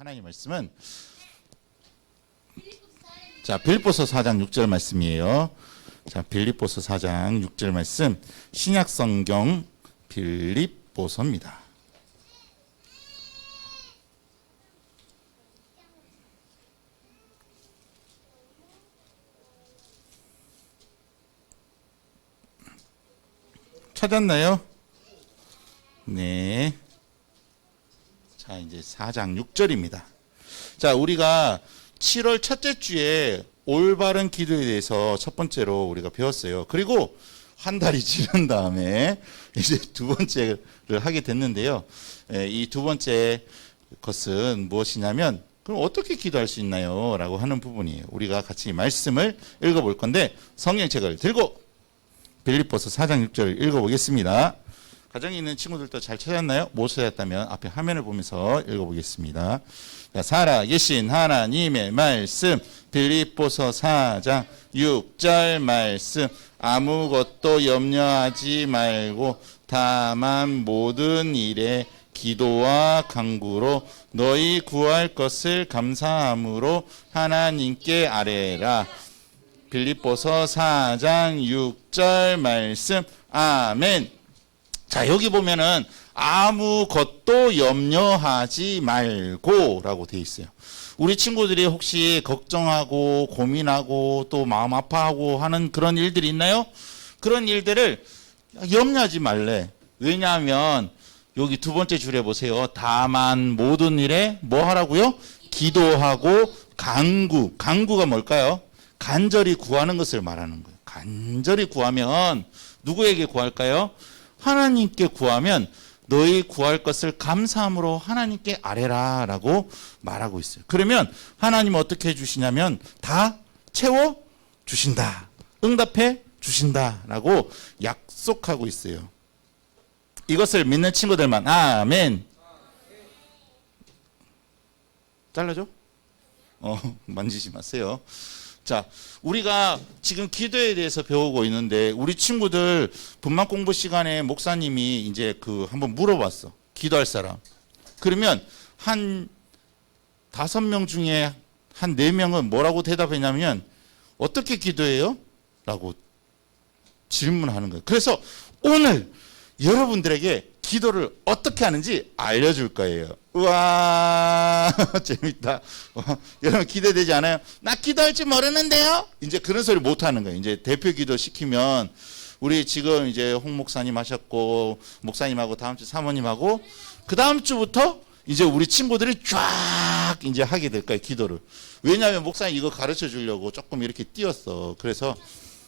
하나님 말씀은 자, 빌립보서 4장 6절 말씀이에요. 자, 빌립보서 4장 6절 말씀, 신약 성경 빌립보서입니다. 찾았나요? 네. 자, 이제 4장 6절입니다. 자, 우리가 7월 첫째 주에 올바른 기도에 대해서 첫 번째로 우리가 배웠어요. 그리고 한 달이 지난 다음에 이제 두 번째를 하게 됐는데요. 이 두 번째 것은 무엇이냐면, 그럼 어떻게 기도할 수 있나요? 라고 하는 부분이에요. 우리가 같이 말씀을 읽어볼 건데, 성경책을 들고 빌립보서 4장 6절을 읽어보겠습니다. 가정에 있는 친구들도 잘 찾았나요? 못 찾았다면 앞에 화면을 보면서 읽어보겠습니다. 자, 살아계신 하나님의 말씀, 빌립보서 4장 6절 말씀, 아무것도 염려하지 말고 다만 모든 일에 기도와 간구로 너희 구할 것을 감사함으로 하나님께 아뢰라. 빌립보서 4장 6절 말씀, 아멘. 자, 여기 보면은 아무것도 염려하지 말고 라고 되어 있어요. 우리 친구들이 혹시 걱정하고 고민하고 또 마음 아파하고 하는 그런 일들이 있나요? 그런 일들을 염려하지 말래. 왜냐하면 여기 두 번째 줄에 보세요. 다만 모든 일에 뭐 하라고요? 기도하고 간구. 간구가 뭘까요? 간절히 구하는 것을 말하는 거예요. 간절히 구하면 누구에게 구할까요? 하나님께 구하면 너희 구할 것을 감사함으로 하나님께 아뢰라 라고 말하고 있어요. 그러면 하나님은 어떻게 해주시냐면 다 채워주신다. 응답해 주신다 라고 약속하고 있어요. 이것을 믿는 친구들만 아멘. 잘라줘? 만지지 마세요. 자, 우리가 지금 기도에 대해서 배우고 있는데 우리 친구들 분만 공부 시간에 목사님이 이제 한번 물어봤어. 기도할 사람. 그러면 한 5명 중에 한 4명은 뭐라고 대답했냐면 어떻게 기도해요? 라고 질문하는 거예요. 그래서 오늘 여러분들에게 기도를 어떻게 하는지 알려줄 거예요. 우와, 재밌다. 여러분 기대되지 않아요? 나 기도할 줄 모르는데요? 이제 그런 소리 못 하는 거예요. 이제 대표 기도 시키면 우리 지금 이제 홍 목사님 하셨고 목사님하고 다음 주 사모님하고 그 다음 주부터 이제 우리 친구들이 쫙 이제 하게 될 거예요. 기도를. 왜냐하면 목사님 이거 가르쳐 주려고 조금 이렇게 띄었어. 그래서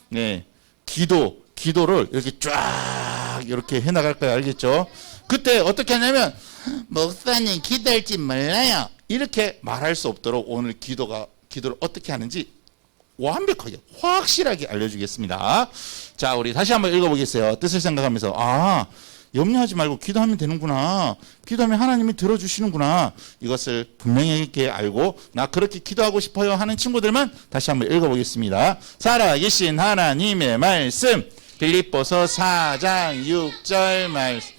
네, 기도를 이렇게 쫙 이렇게 해나갈 거예요. 알겠죠? 그때 어떻게 하냐면 목사님 기도할 줄 몰라요. 이렇게 말할 수 없도록 오늘 기도를 어떻게 하는지 완벽하게 확실하게 알려주겠습니다. 자, 우리 다시 한번 읽어보겠어요. 뜻을 생각하면서 염려하지 말고 기도하면 되는구나. 기도하면 하나님이 들어주시는구나. 이것을 분명히 있게 알고 나 그렇게 기도하고 싶어요 하는 친구들만 다시 한번 읽어보겠습니다. 살아계신 하나님의 말씀, 빌립보서 4장 6절 말씀,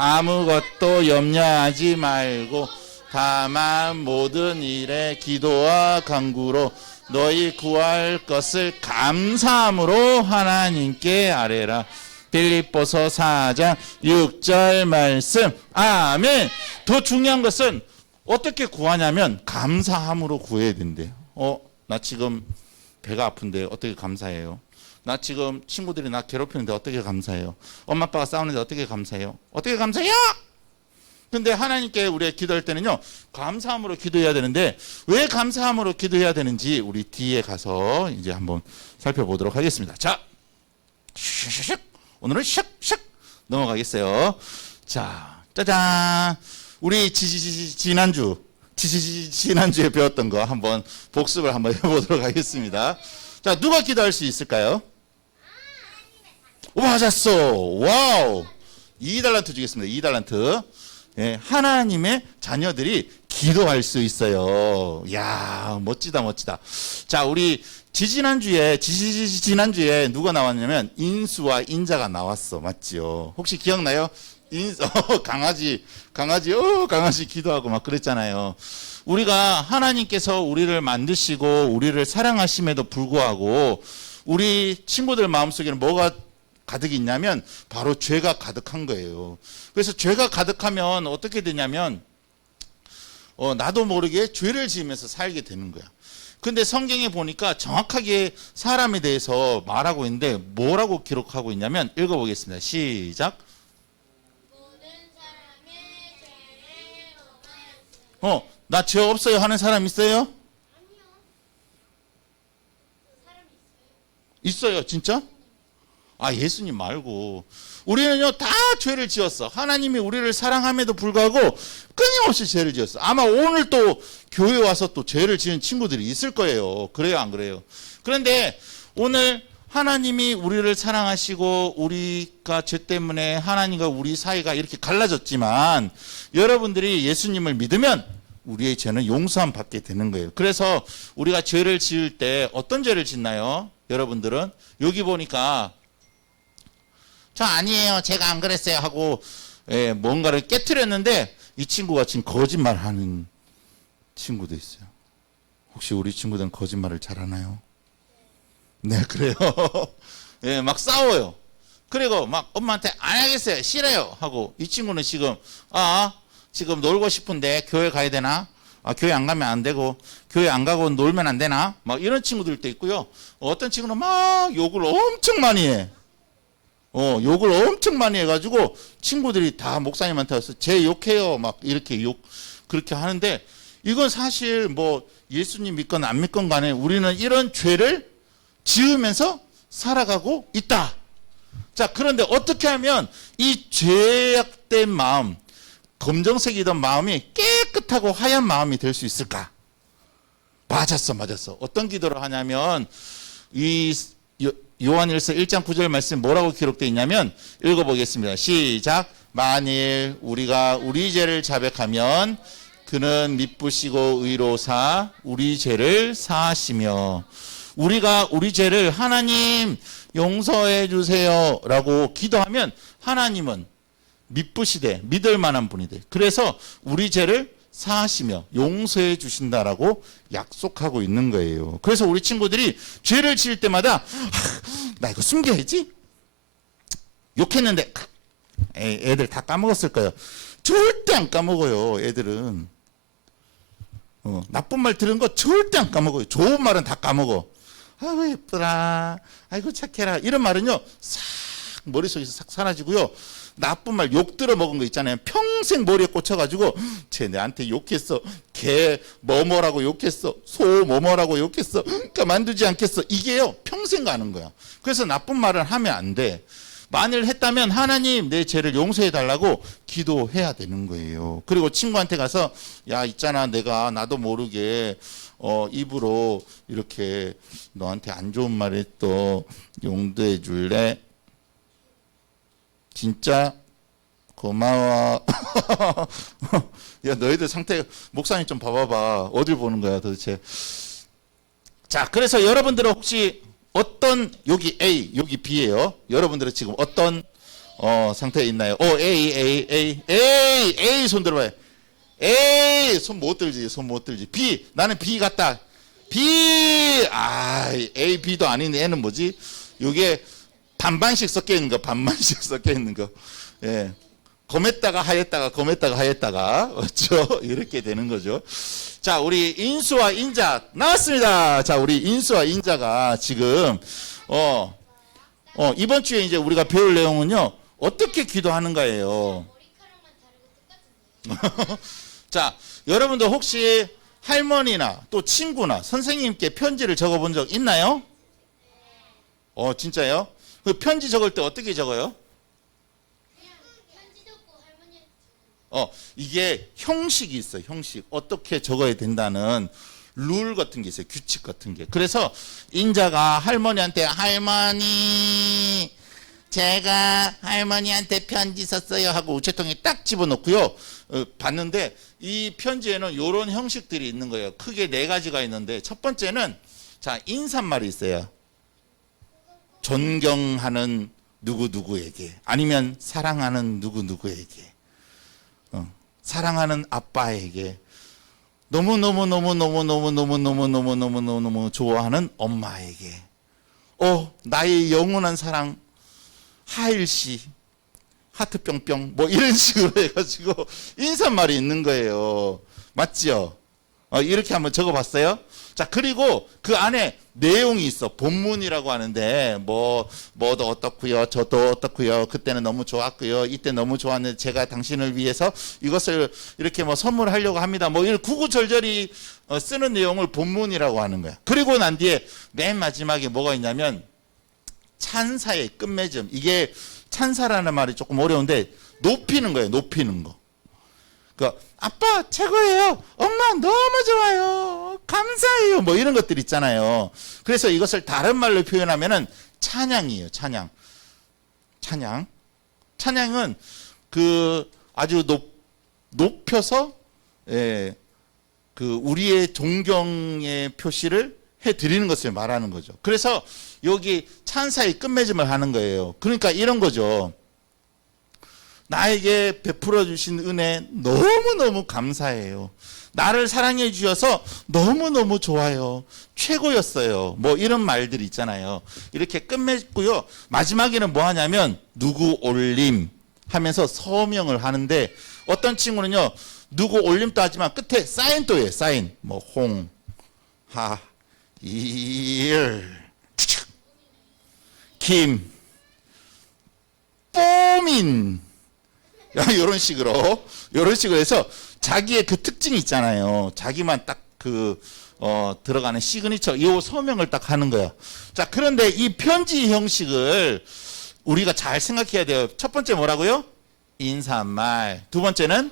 아무것도 염려하지 말고 다만 모든 일에 기도와 간구로 너희 구할 것을 감사함으로 하나님께 아뢰라. 빌립보서 4장 6절 말씀, 아멘. 더 중요한 것은 어떻게 구하냐면 감사함으로 구해야 된대요. 나 지금 배가 아픈데 어떻게 감사해요? 나 지금 친구들이 나 괴롭히는데 어떻게 감사해요? 엄마 아빠가 싸우는데 어떻게 감사해요? 어떻게 감사해요? 근데 하나님께 우리가 기도할 때는요, 감사함으로 기도해야 되는데 왜 감사함으로 기도해야 되는지 우리 뒤에 가서 이제 한번 살펴보도록 하겠습니다. 자, 슉슉슉. 오늘은 샥샥 넘어가겠어요. 자, 짜잔. 우리 지난주에 배웠던 거 한번 복습을 한번 해보도록 하겠습니다. 자, 누가 기도할 수 있을까요? 맞았어. 와우. 2달란트 주겠습니다. 2달란트. 예, 하나님의 자녀들이 기도할 수 있어요. 야, 멋지다. 자, 우리 지난주에 누가 나왔냐면 인수와 인자가 나왔어. 맞지요? 혹시 기억나요? 강아지 기도하고 막 그랬잖아요. 우리가 하나님께서 우리를 만드시고 우리를 사랑하심에도 불구하고 우리 친구들 마음속에는 뭐가 가득 있냐면 바로 죄가 가득한 거예요. 그래서 죄가 가득하면 어떻게 되냐면 나도 모르게 죄를 지으면서 살게 되는 거야. 근데 성경에 보니까 정확하게 사람에 대해서 말하고 있는데 뭐라고 기록하고 있냐면 읽어보겠습니다. 시작. 나 죄 없어요 하는 사람 있어요? 있어요, 진짜? 예수님 말고. 우리는요, 다 죄를 지었어. 하나님이 우리를 사랑함에도 불구하고 끊임없이 죄를 지었어. 아마 오늘 또 교회 와서 또 죄를 지은 친구들이 있을 거예요. 그래요, 안 그래요? 그런데 오늘 하나님이 우리를 사랑하시고 우리가 죄 때문에 하나님과 우리 사이가 이렇게 갈라졌지만 여러분들이 예수님을 믿으면 우리의 죄는 용서함 받게 되는 거예요. 그래서 우리가 죄를 지을 때 어떤 죄를 짓나요? 여러분들은 여기 보니까 저 아니에요, 제가 안 그랬어요 하고 뭔가를 깨트렸는데 이 친구가 지금 거짓말하는 친구도 있어요. 혹시 우리 친구들은 거짓말을 잘하나요? 네, 그래요. 막 싸워요. 그리고 막 엄마한테 안 하겠어요, 싫어요 하고 이 친구는 지금 놀고 싶은데 교회 가야 되나? 교회 안 가면 안 되고 교회 안 가고 놀면 안 되나? 막 이런 친구들도 있고요. 어떤 친구는 막 욕을 엄청 많이 해. 욕을 엄청 많이 해가지고 친구들이 다 목사님한테 와서 쟤 욕해요 막 이렇게 그렇게 하는데 이건 사실 뭐 예수님 믿건 안 믿건 간에 우리는 이런 죄를 지으면서 살아가고 있다. 자, 그런데 어떻게 하면 이 죄악된 마음, 검정색이던 마음이 깨끗하고 하얀 마음이 될 수 있을까? 맞았어. 어떤 기도를 하냐면 이 요한일서 1장 9절 말씀 뭐라고 기록되어 있냐면 읽어보겠습니다. 시작. 만일 우리가 우리 죄를 자백하면 그는 미쁘시고 의로사 우리 죄를 사하시며, 우리가 우리 죄를 하나님 용서해 주세요 라고 기도하면 하나님은 미쁘시되 믿을 만한 분이 돼. 그래서 우리 죄를 사하시며 용서해 주신다라고 약속하고 있는 거예요. 그래서 우리 친구들이 죄를 지을 때마다 나 이거 숨겨야지, 욕했는데 애들 다 까먹었을 거예요. 절대 안 까먹어요. 애들은 나쁜 말 들은 거 절대 안 까먹어요. 좋은 말은 다 까먹어. 아이고 예쁘라, 아이고 착해라, 이런 말은요 싹 머릿속에서 싹 사라지고요. 나쁜 말, 욕 들어 먹은 거 있잖아요. 평생 머리에 꽂혀가지고 쟤 내한테 욕했어, 개 뭐뭐라고 욕했어, 소 뭐뭐라고 욕했어, 가만두지 않겠어, 이게요 평생 가는 거야. 그래서 나쁜 말을 하면 안 돼. 만일 했다면 하나님 내 죄를 용서해 달라고 기도해야 되는 거예요. 그리고 친구한테 가서 야 있잖아, 내가 나도 모르게 입으로 이렇게 너한테 안 좋은 말 했어, 용서해 줄래? 진짜 고마워. 야 너희들 상태, 목사님 좀 봐봐봐, 어딜 보는 거야 도대체. 자, 그래서 여러분들은 혹시 어떤, 여기 A 여기 B예요. 여러분들은 지금 어떤 상태에 있나요? A 손 들어봐요. A 손 못 들지, 손 못 들지. B, 나는 B 같다. B, A B도 아닌 애는 뭐지? 요게 반반씩 섞여 있는 거, 반반씩 섞여 있는 거. 예. 검했다가 하였다가, 검했다가 하였다가, 그렇죠? 이렇게 되는 거죠. 자, 우리 인수와 인자 나왔습니다. 자, 우리 인수와 인자가 지금 이번 주에 이제 우리가 배울 내용은요, 어떻게 기도하는가예요. 자, 여러분들 혹시 할머니나 또 친구나 선생님께 편지를 적어본 적 있나요? 진짜요? 그 편지 적을 때 어떻게 적어요? 이게 형식이 있어요. 형식. 어떻게 적어야 된다는 룰 같은 게 있어요. 규칙 같은 게. 그래서 인자가 할머니한테, 할머니 제가 할머니한테 편지 썼어요 하고 우체통에 딱 집어넣고요. 봤는데 이 편지에는 이런 형식들이 있는 거예요. 크게 4가지가 있는데, 첫 번째는 자 인사말이 있어요. 존경하는 누구누구에게, 아니면 사랑하는 누구누구에게, 사랑하는 아빠에게, 너무너무너무너무너무너무너무너무너무너무 좋아하는 엄마에게, 나의 영원한 사랑 하일씨, 하트 뿅뿅, 뭐 이런 식으로 해가지고 인사말이 있는 거예요. 맞죠? 이렇게 한번 적어봤어요. 자, 그리고 그 안에 내용이 있어. 본문이라고 하는데 뭐도 어떻고요, 저도 어떻고요, 그때는 너무 좋았고요, 이때 너무 좋았는데 제가 당신을 위해서 이것을 이렇게 뭐 선물하려고 합니다. 뭐 이런 구구절절히 쓰는 내용을 본문이라고 하는 거야. 그리고 난 뒤에 맨 마지막에 뭐가 있냐면 찬사의 끝맺음. 이게 찬사라는 말이 조금 어려운데 높이는 거예요. 높이는 거. 그러니까 아빠 최고예요, 엄마 너무 좋아요, 감사해요, 뭐 이런 것들 있잖아요. 그래서 이것을 다른 말로 표현하면은 찬양이에요. 찬양은 그 아주 높여서 그 우리의 존경의 표시를 해드리는 것을 말하는 거죠. 그래서 여기 찬사의 끝맺음을 하는 거예요. 그러니까 이런 거죠. 나에게 베풀어 주신 은혜 너무너무 감사해요. 나를 사랑해 주셔서 너무너무 좋아요. 최고였어요. 뭐 이런 말들이 있잖아요. 이렇게 끝맺고요. 마지막에는 뭐 하냐면 누구 올림 하면서 서명을 하는데, 어떤 친구는요 누구 올림도 하지만 끝에 사인도 해요. 사인. 뭐 홍, 하, 일, 김, 뽀민, 이런 식으로 해서 자기의 그 특징이 있잖아요. 자기만 딱 들어가는 시그니처, 이 서명을 딱 하는 거야. 자, 그런데 이 편지 형식을 우리가 잘 생각해야 돼요. 첫 번째 뭐라고요? 인사말. 두 번째는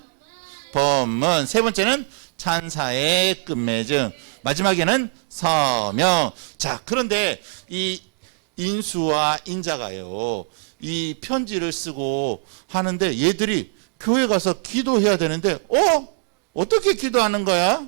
법문. 세 번째는 찬사의 끝맺음. 마지막에는 서명. 자, 그런데 이 인수와 인자가요, 이 편지를 쓰고 하는데 얘들이 교회 가서 기도해야 되는데 어떻게 기도하는 거야?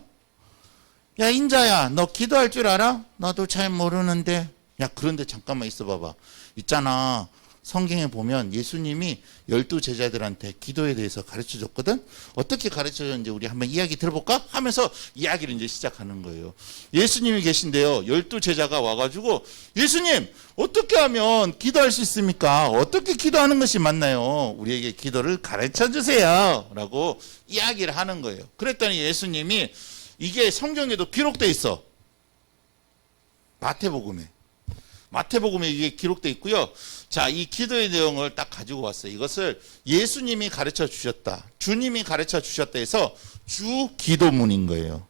야, 인자야, 너 기도할 줄 알아? 나도 잘 모르는데. 야, 그런데 잠깐만 있어 봐봐. 있잖아, 성경에 보면 예수님이 12제자들한테 기도에 대해서 가르쳐 줬거든. 어떻게 가르쳐 줬는지 우리 한번 이야기 들어볼까? 하면서 이야기를 이제 시작하는 거예요. 예수님이 계신데요, 12제자가 와가지고 예수님 어떻게 하면 기도할 수 있습니까? 어떻게 기도하는 것이 맞나요? 우리에게 기도를 가르쳐 주세요 라고 이야기를 하는 거예요. 그랬더니 예수님이, 이게 성경에도 기록돼 있어. 마태복음에 이게 기록돼 있고요. 자, 이 기도의 내용을 딱 가지고 왔어요. 이것을 예수님이 가르쳐 주셨다, 주님이 가르쳐 주셨다 해서 주기도문인 거예요.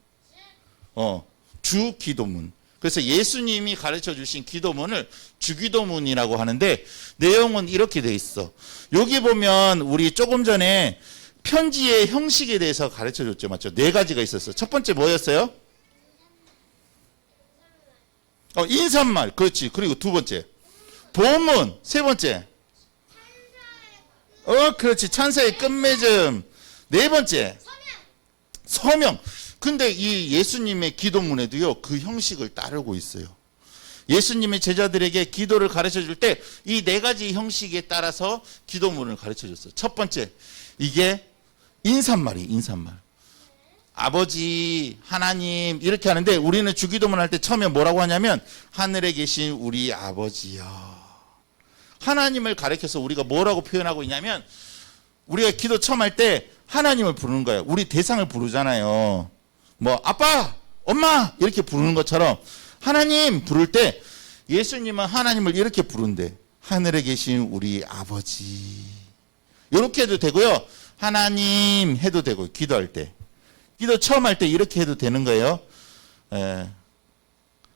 주기도문. 그래서 예수님이 가르쳐 주신 기도문을 주기도문이라고 하는데, 내용은 이렇게 돼 있어. 여기 보면 우리 조금 전에 편지의 형식에 대해서 가르쳐 줬죠. 맞죠? 4가지가 있었어요. 첫 번째 뭐였어요? 인사말. 그렇지. 그리고 두 번째 본문. 세 번째 그렇지, 찬사의 끝맺음. 네 번째 서명. 근데 이 예수님의 기도문에도요 그 형식을 따르고 있어요. 예수님의 제자들에게 기도를 가르쳐 줄 때 이 4가지 형식에 따라서 기도문을 가르쳐 줬어요. 첫 번째, 이게 인사말. 아버지, 하나님 이렇게 하는데, 우리는 주기도문 할 때 처음에 뭐라고 하냐면 하늘에 계신 우리 아버지여. 하나님을 가르쳐서 우리가 뭐라고 표현하고 있냐면, 우리가 기도 처음 할 때 하나님을 부르는 거예요. 우리 대상을 부르잖아요. 뭐 아빠, 엄마 이렇게 부르는 것처럼 하나님 부를 때 예수님은 하나님을 이렇게 부른대. 하늘에 계신 우리 아버지. 이렇게 해도 되고요, 하나님 해도 되고. 기도할 때, 기도 처음 할 때 이렇게 해도 되는 거예요.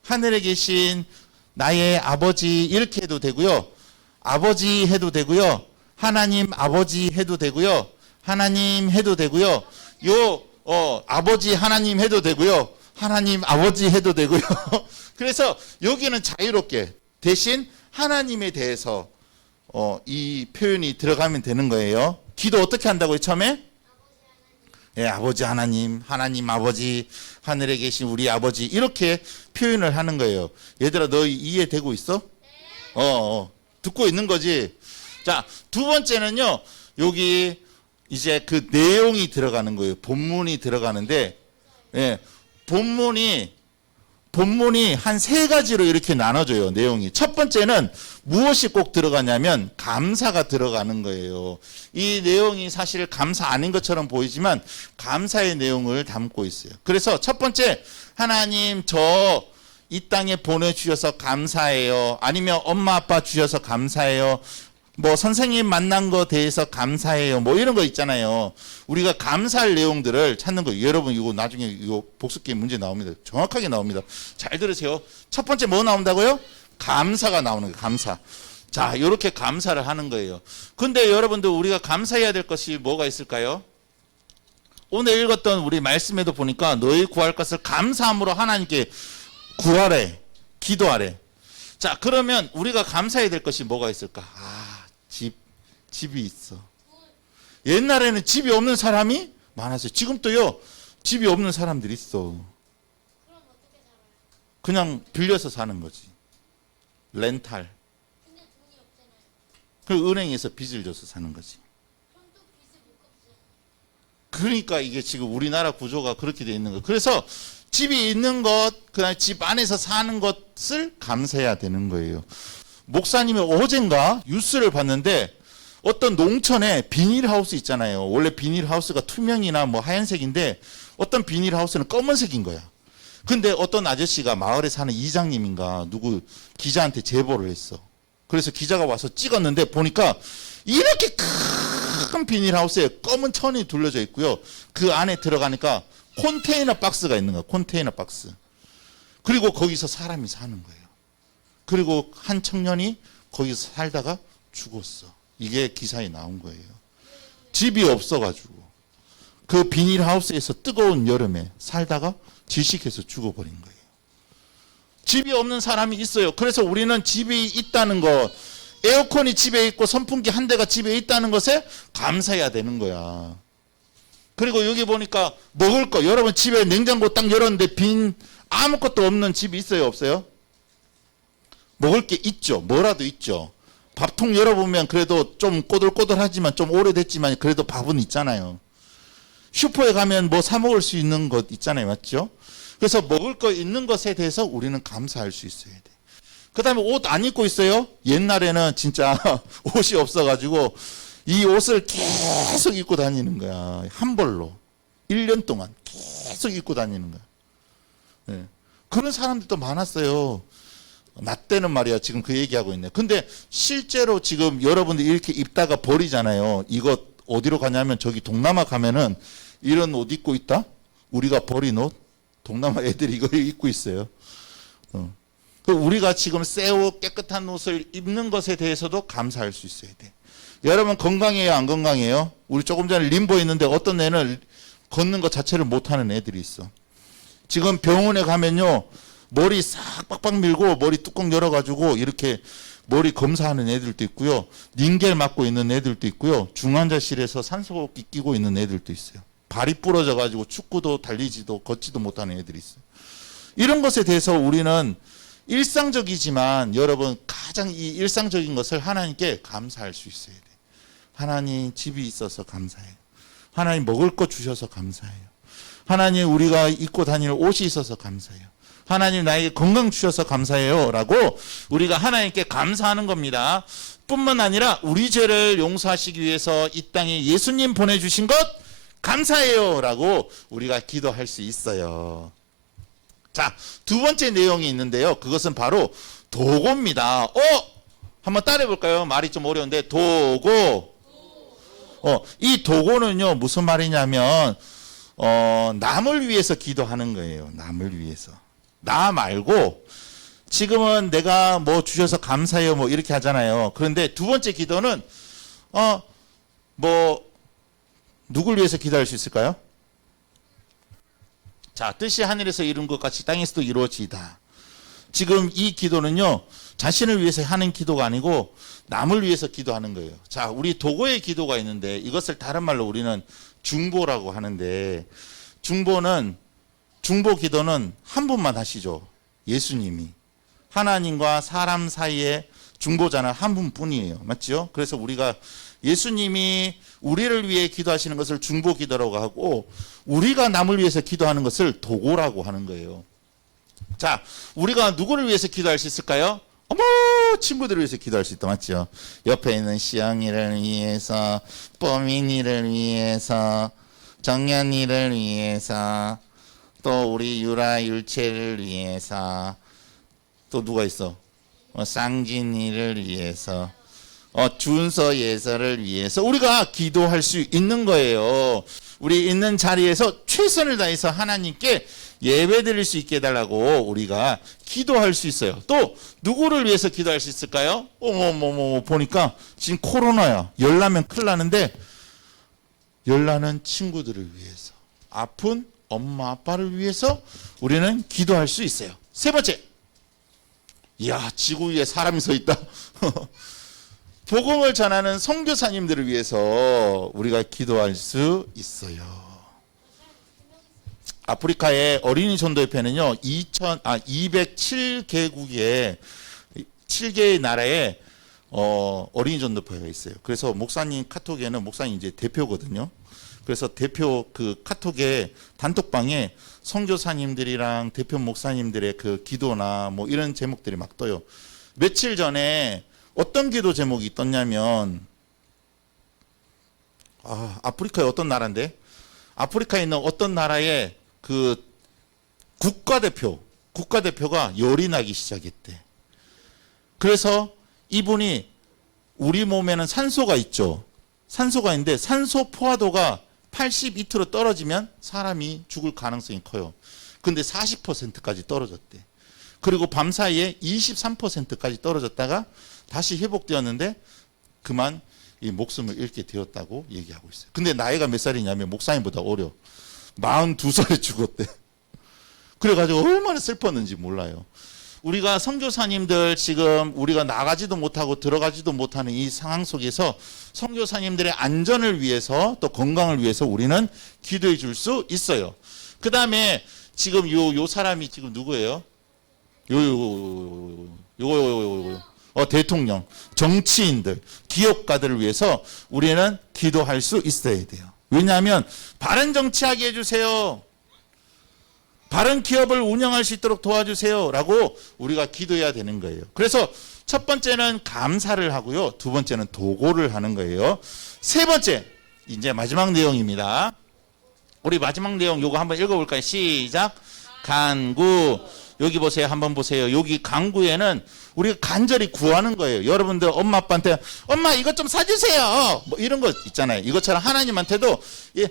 하늘에 계신 나의 아버지 이렇게 해도 되고요, 아버지 해도 되고요, 하나님 아버지 해도 되고요, 하나님 해도 되고요, 아버지 하나님 해도 되고요, 하나님 아버지 해도 되고요. 그래서 여기는 자유롭게, 대신 하나님에 대해서 이 표현이 들어가면 되는 거예요. 기도 어떻게 한다고요? 처음에 아버지 하나님, 하나님 아버지, 하늘에 계신 우리 아버지 이렇게 표현을 하는 거예요. 얘들아, 너 이해되고 있어? 듣고 있는 거지. 자, 두 번째는요. 여기 이제 그 내용이 들어가는 거예요. 본문이 들어가는데, 예, 본문이 한 세 가지로 이렇게 나눠져요. 내용이. 첫 번째는 무엇이 꼭 들어가냐면 감사가 들어가는 거예요. 이 내용이 사실 감사 아닌 것처럼 보이지만 감사의 내용을 담고 있어요. 그래서 첫 번째, 하나님 저 이 땅에 보내주셔서 감사해요. 아니면 엄마 아빠 주셔서 감사해요. 뭐 선생님 만난 거 대해서 감사해요. 뭐 이런 거 있잖아요. 우리가 감사할 내용들을 찾는 거예요. 여러분 이거 나중에 이거 복습기 문제 나옵니다. 정확하게 나옵니다. 잘 들으세요. 첫 번째 뭐 나온다고요? 감사가 나오는 거예요. 감사. 자, 이렇게 감사를 하는 거예요. 근데 여러분들 우리가 감사해야 될 것이 뭐가 있을까요? 오늘 읽었던 우리 말씀에도 보니까 너희 구할 것을 감사함으로 하나님께 구하래. 기도하래. 자, 그러면 우리가 감사해야 될 것이 뭐가 있을까? 집이 있어. 옛날에는 집이 없는 사람이 많았어요. 지금도요, 집이 없는 사람들이 있어. 그냥 빌려서 사는 거지. 렌탈. 그리고 은행에서 빚을 줘서 사는 거지. 그러니까 이게 지금 우리나라 구조가 그렇게 돼 있는 거예요. 그래서 집이 있는 것, 그다음에 집 안에서 사는 것을 감사해야 되는 거예요. 목사님이 어젠가 뉴스를 봤는데 어떤 농촌에 비닐하우스 있잖아요. 원래 비닐하우스가 투명이나 뭐 하얀색인데 어떤 비닐하우스는 검은색인 거야. 근데 어떤 아저씨가 마을에 사는 이장님인가 누구 기자한테 제보를 했어. 그래서 기자가 와서 찍었는데 보니까 이렇게 큰 비닐하우스에 검은 천이 둘러져 있고요. 그 안에 들어가니까 컨테이너 박스가 있는 거야. 컨테이너 박스. 그리고 거기서 사람이 사는 거예요. 그리고 한 청년이 거기서 살다가 죽었어. 이게 기사에 나온 거예요. 집이 없어가지고 그 비닐하우스에서 뜨거운 여름에 살다가 질식해서 죽어버린 거예요. 집이 없는 사람이 있어요. 그래서 우리는 집이 있다는 것, 에어컨이 집에 있고 선풍기 한 대가 집에 있다는 것에 감사해야 되는 거야. 그리고 여기 보니까 먹을 거, 여러분 집에 냉장고 딱 열었는데 빈 아무것도 없는 집이 있어요, 없어요? 먹을 게 있죠. 뭐라도 있죠. 밥통 열어보면 그래도 좀 꼬들꼬들하지만 좀 오래됐지만 그래도 밥은 있잖아요. 슈퍼에 가면 뭐 사 먹을 수 있는 것 있잖아요. 맞죠? 그래서 먹을 거 있는 것에 대해서 우리는 감사할 수 있어야 돼. 그 다음에 옷 안 입고 있어요? 옛날에는 진짜 옷이 없어가지고 이 옷을 계속 입고 다니는 거야. 한 벌로. 1년 동안 계속 입고 다니는 거야. 네. 그런 사람들도 많았어요. 나 때는 말이야. 지금 그 얘기하고 있네. 근데 실제로 지금 여러분들 이렇게 입다가 버리잖아요. 이거 어디로 가냐면 저기 동남아 가면은 이런 옷 입고 있다? 우리가 버린 옷? 동남아 애들이 이거 입고 있어요. 우리가 지금 새 옷, 깨끗한 옷을 입는 것에 대해서도 감사할 수 있어야 돼. 여러분 건강해요? 안 건강해요? 우리 조금 전에 림보 있는데 어떤 애는 걷는 것 자체를 못하는 애들이 있어. 지금 병원에 가면요. 머리 싹 빡빡 밀고 머리 뚜껑 열어가지고 이렇게 머리 검사하는 애들도 있고요. 닌겔 맞고 있는 애들도 있고요. 중환자실에서 산소호흡기 끼고 있는 애들도 있어요. 발이 부러져가지고 축구도 달리지도 걷지도 못하는 애들이 있어요. 이런 것에 대해서 우리는 일상적이지만 여러분 가장 이 일상적인 것을 하나님께 감사할 수 있어야 돼요. 하나님 집이 있어서 감사해요. 하나님 먹을 거 주셔서 감사해요. 하나님 우리가 입고 다니는 옷이 있어서 감사해요. 하나님 나에게 건강 주셔서 감사해요 라고 우리가 하나님께 감사하는 겁니다. 뿐만 아니라 우리 죄를 용서하시기 위해서 이 땅에 예수님 보내주신 것 감사해요 라고 우리가 기도할 수 있어요. 자, 두 번째 내용이 있는데요. 그것은 바로 도고입니다. 한번 따라해 볼까요? 말이 좀 어려운데 도고. 이 도고는요 무슨 말이냐면 남을 위해서 기도하는 거예요. 남을 위해서. 나 말고 지금은 내가 뭐 주셔서 감사해요 뭐 이렇게 하잖아요. 그런데 두 번째 기도는 뭐 누굴 위해서 기도할 수 있을까요? 자, 뜻이 하늘에서 이룬 것 같이 땅에서도 이루어지이다. 지금 이 기도는요 자신을 위해서 하는 기도가 아니고 남을 위해서 기도하는 거예요. 자, 우리 도고의 기도가 있는데 이것을 다른 말로 우리는 중보라고 하는데 중보 기도는 한 분만 하시죠. 예수님이 하나님과 사람 사이에 중보자는 한 분뿐이에요. 맞죠? 그래서 우리가 예수님이 우리를 위해 기도하시는 것을 중보 기도라고 하고 우리가 남을 위해서 기도하는 것을 도고라고 하는 거예요. 자, 우리가 누구를 위해서 기도할 수 있을까요? 어머, 친구들을 위해서 기도할 수 있다. 맞죠? 옆에 있는 시영이를 위해서, 뽀민이를 위해서, 정연이를 위해서, 또 우리 유라 율채를 위해서, 또 누가 있어? 쌍진이를 위해서, 준서 예서를 위해서 우리가 기도할 수 있는 거예요. 우리 있는 자리에서 최선을 다해서 하나님께 예배 드릴 수 있게 해달라고 우리가 기도할 수 있어요. 또 누구를 위해서 기도할 수 있을까요? 어머머머 보니까 지금 코로나야. 열나면 큰일 나는데 열나는 친구들을 위해서, 아픈 엄마 아빠를 위해서 우리는 기도할 수 있어요. 세 번째, 이야 지구 위에 사람이 서 있다. 복음을 전하는 선교사님들을 위해서 우리가 기도할 수 있어요. 아프리카의 어린이 전도협회는요, 207개국의 7개의 나라에 어린이 전도협회가 있어요. 그래서 목사님 카톡에는 목사님 이제 대표거든요. 그래서 대표 그 카톡에 단톡방에 선교사님들이랑 대표 목사님들의 그 기도나 뭐 이런 제목들이 막 떠요. 며칠 전에 어떤 기도 제목이 떴냐면 아프리카의 어떤 나라인데 아프리카에 있는 어떤 나라의 그 국가대표가 열이 나기 시작했대. 그래서 이분이 우리 몸에는 산소가 있죠. 산소가 있는데 산소 포화도가 82%로 떨어지면 사람이 죽을 가능성이 커요. 근데 40%까지 떨어졌대. 그리고 밤사이에 23%까지 떨어졌다가 다시 회복되었는데 그만 이 목숨을 잃게 되었다고 얘기하고 있어요. 근데 나이가 몇 살이냐면 목사님보다 어려. 42살에 죽었대. 그래가지고 얼마나 슬펐는지 몰라요. 우리가 선교사님들 지금 우리가 나가지도 못하고 들어가지도 못하는 이 상황 속에서 선교사님들의 안전을 위해서 또 건강을 위해서 우리는 기도해 줄 수 있어요. 그 다음에 지금 요 사람이 지금 누구예요? 대통령, 정치인들, 기업가들을 위해서 우리는 기도할 수 있어야 돼요. 왜냐하면 바른 정치하게 해주세요. 바른 기업을 운영할 수 있도록 도와주세요. 라고 우리가 기도해야 되는 거예요. 그래서 첫 번째는 감사를 하고요. 두 번째는 도고를 하는 거예요. 세 번째, 이제 마지막 내용입니다. 우리 마지막 내용 요거 한번 읽어볼까요? 시작. 간구. 여기 보세요. 한번 보세요. 여기 간구에는 우리가 간절히 구하는 거예요. 여러분들 엄마 아빠한테 엄마 이것 좀 사주세요. 뭐 이런 거 있잖아요. 이것처럼 하나님한테도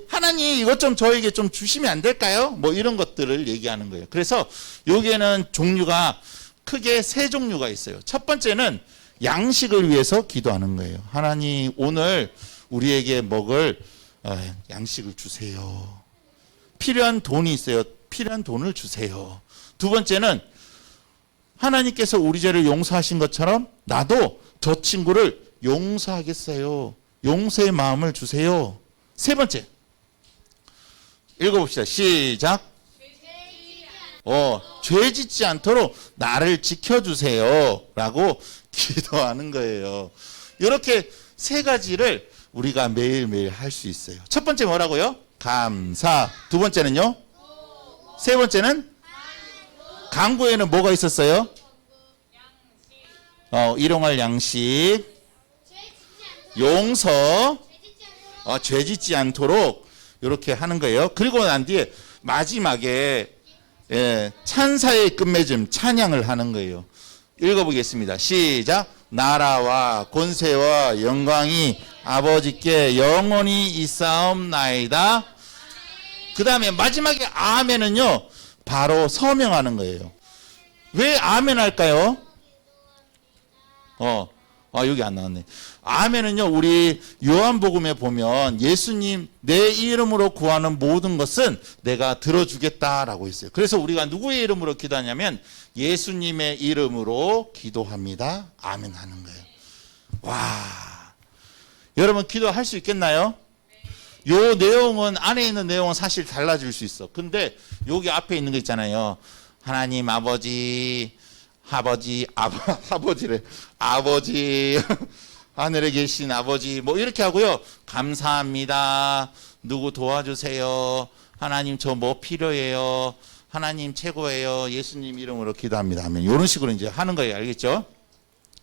하나님 이것 좀 저에게 좀 주시면 안 될까요? 뭐 이런 것들을 얘기하는 거예요. 그래서 여기에는 종류가 크게 세 종류가 있어요. 첫 번째는 양식을 위해서 기도하는 거예요. 하나님 오늘 우리에게 먹을 양식을 주세요. 필요한 돈이 있어요. 필요한 돈을 주세요. 두 번째는 하나님께서 우리 죄를 용서하신 것처럼 나도 저 친구를 용서하겠어요. 용서의 마음을 주세요. 세 번째, 읽어봅시다. 시작. 죄 짓지 않도록 나를 지켜주세요. 라고 기도하는 거예요. 이렇게 세 가지를 우리가 매일매일 할 수 있어요. 첫 번째 뭐라고요? 감사. 두 번째는요? 세 번째는? 간구에는 뭐가 있었어요? 일용할 양식, 용서, 죄 짓지 않도록 이렇게 하는 거예요. 그리고 난 뒤에 마지막에 찬사의 끝맺음 찬양을 하는 거예요. 읽어보겠습니다. 시작. 나라와 권세와 영광이 아버지께 영원히 있사옵나이다. 그 다음에 마지막에 아멘은요, 바로 서명하는 거예요. 왜 아멘 할까요? 여기 안 나왔네. 아멘은요, 우리 요한복음에 보면 예수님 내 이름으로 구하는 모든 것은 내가 들어주겠다라고 했어요. 그래서 우리가 누구의 이름으로 기도하냐면 예수님의 이름으로 기도합니다. 아멘 하는 거예요. 와, 여러분 기도할 수 있겠나요? 요 내용은 안에 있는 내용은 사실 달라질 수 있어. 근데 여기 앞에 있는 거 있잖아요. 하나님 아버지 아버지, 아버지래. 아버지, 하늘에 계신 아버지, 뭐 이렇게 하고요. 감사합니다. 누구 도와주세요. 하나님 저 뭐 필요해요. 하나님 최고예요. 예수님 이름으로 기도합니다. 하면 이런 식으로 이제 하는 거예요. 알겠죠?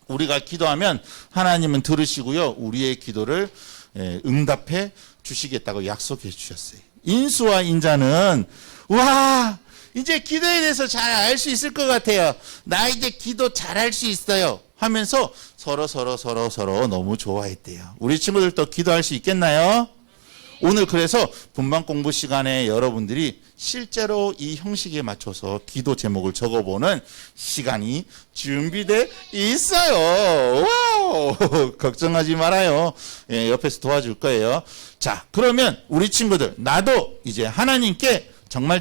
우리가 기도하면 하나님은 들으시고요. 우리의 기도를 응답해 주시겠다고 약속해 주셨어요. 인수와 인자는 와 이제 기도에 대해서 잘 알 수 있을 것 같아요. 나 이제 기도 잘할 수 있어요. 하면서 서로 너무 좋아했대요. 우리 친구들도 기도할 수 있겠나요? 오늘 그래서 분방 공부 시간에 여러분들이 실제로 이 형식에 맞춰서 기도 제목을 적어보는 시간이 준비돼 있어요. 와우, 걱정하지 말아요. 옆에서 도와줄 거예요. 자, 그러면 우리 친구들 나도 이제 하나님께 정말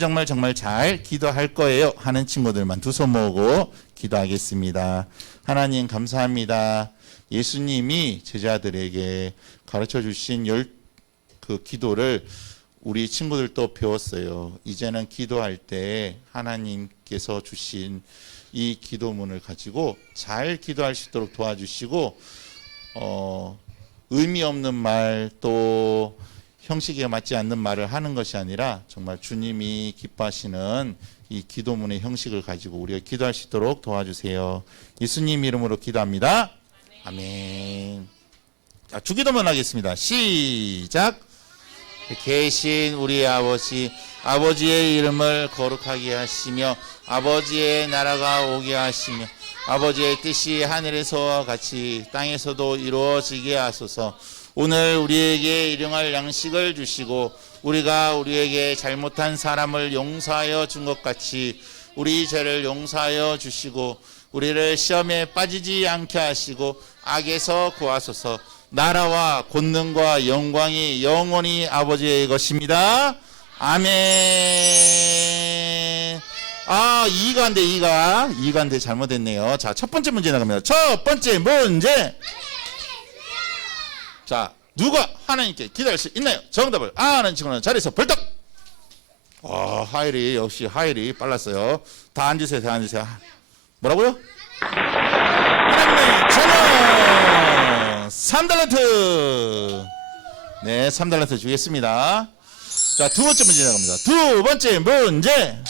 잘 기도할 거예요 하는 친구들만 두 손 모으고 기도하겠습니다. 하나님 감사합니다. 예수님이 제자들에게 가르쳐 주신 그 기도를 우리 친구들도 배웠어요. 이제는 기도할 때 하나님께서 주신 이 기도문을 가지고 잘 기도할 수 있도록 도와주시고 의미 없는 말 또 형식에 맞지 않는 말을 하는 것이 아니라 정말 주님이 기뻐하시는 이 기도문의 형식을 가지고 우리가 기도할 수 있도록 도와주세요. 예수님 이름으로 기도합니다. 아멘. 자, 주기도문 하겠습니다. 시작. 계신 우리 아버지, 아버지의 이름을 거룩하게 하시며 아버지의 나라가 오게 하시며 아버지의 뜻이 하늘에서와 같이 땅에서도 이루어지게 하소서. 오늘 우리에게 일용할 양식을 주시고 우리가 우리에게 잘못한 사람을 용서하여 준 것 같이 우리 죄를 용서하여 주시고 우리를 시험에 빠지지 않게 하시고 악에서 구하소서. 나라와 권능과 영광이 영원히 아버지의 것입니다. 아멘. 아, 이가 안 돼, 이가 안 돼, 잘못했네요. 자, 첫 번째 문제 나갑니다. 첫 번째 문제. 자, 누가 하나님께 기도할 수 있나요? 정답을 아는 친구는 자리에서 벌떡. 하일이 역시 하일이 빨랐어요. 다 앉으세요. 뭐라고요? 하나님의 자녀 3달란트. 네, 3달란트 주겠습니다. 자, 두 번째 문제 나갑니다. 두 번째 문제.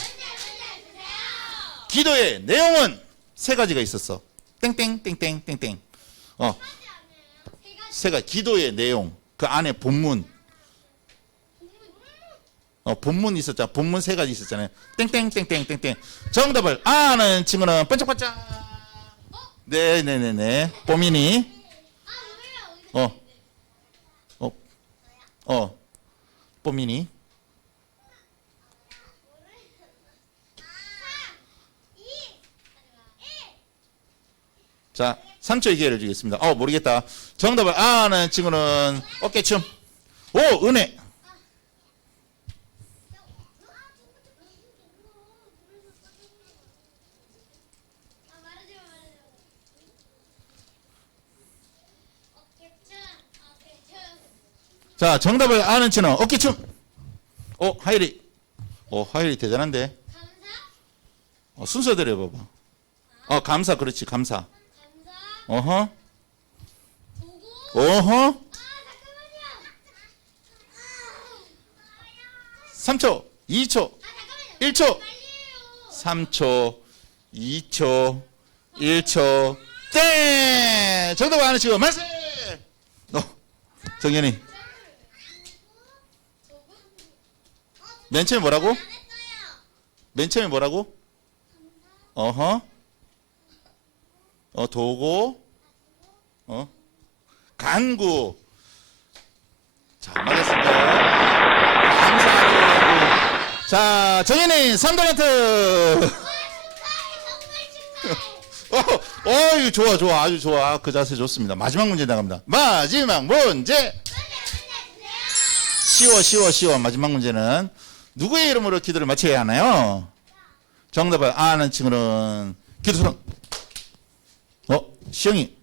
기도의 내용은 세 가지가 있었어. 땡땡땡땡땡땡. 세 가지. 기도의 내용. 그 안에 본문. 본문 있었잖아. 본문 세 가지 있었잖아요. 땡땡땡땡땡땡. 정답을 아는 친구는 반짝반짝. 네네네네. 뽀미니. 뽀미니. 자, 3초의 기회를 주겠습니다. 모르겠다. 정답을 아는 친구는 어깨춤. 오, 은혜. 자, 정답을 아는 친구는 어깨춤. 하이리. 하이리 대단한데. 순서대로 해봐봐. 감사, 그렇지, 감사. 어허. 3초, 2초, 1초. 3초, 2초, 1초. 땡! 정답을 아는 친구, 만세! 정연이. 맨 처음에 뭐라고? 맨 처음에 뭐라고? 도고, 간구. 자, 맞았습니다. 감사합니다. 자, 정현이 3달란트. 이거 좋아. 아주 좋아. 그 자세 좋습니다. 마지막 문제 나갑니다. 마지막 문제. 쉬워. 마지막 문제는 누구의 이름으로 기도를 마쳐야 하나요? 정답을 아는 친구는 기도처럼. 시영이.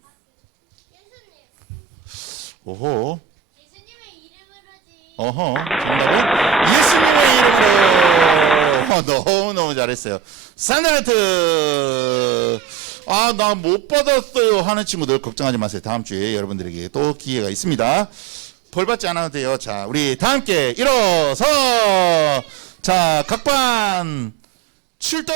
오호. 예수님의 이름으로지. 정답은 예수님의 이름으로. 너무 너무너무 잘했어요. 산드라이트! 아, 나 못 받았어요 하는 친구들 걱정하지 마세요. 다음 주에 여러분들에게 또 기회가 있습니다. 벌 받지 않아도 돼요. 자, 우리 다 함께 일어서! 자, 각반 출동!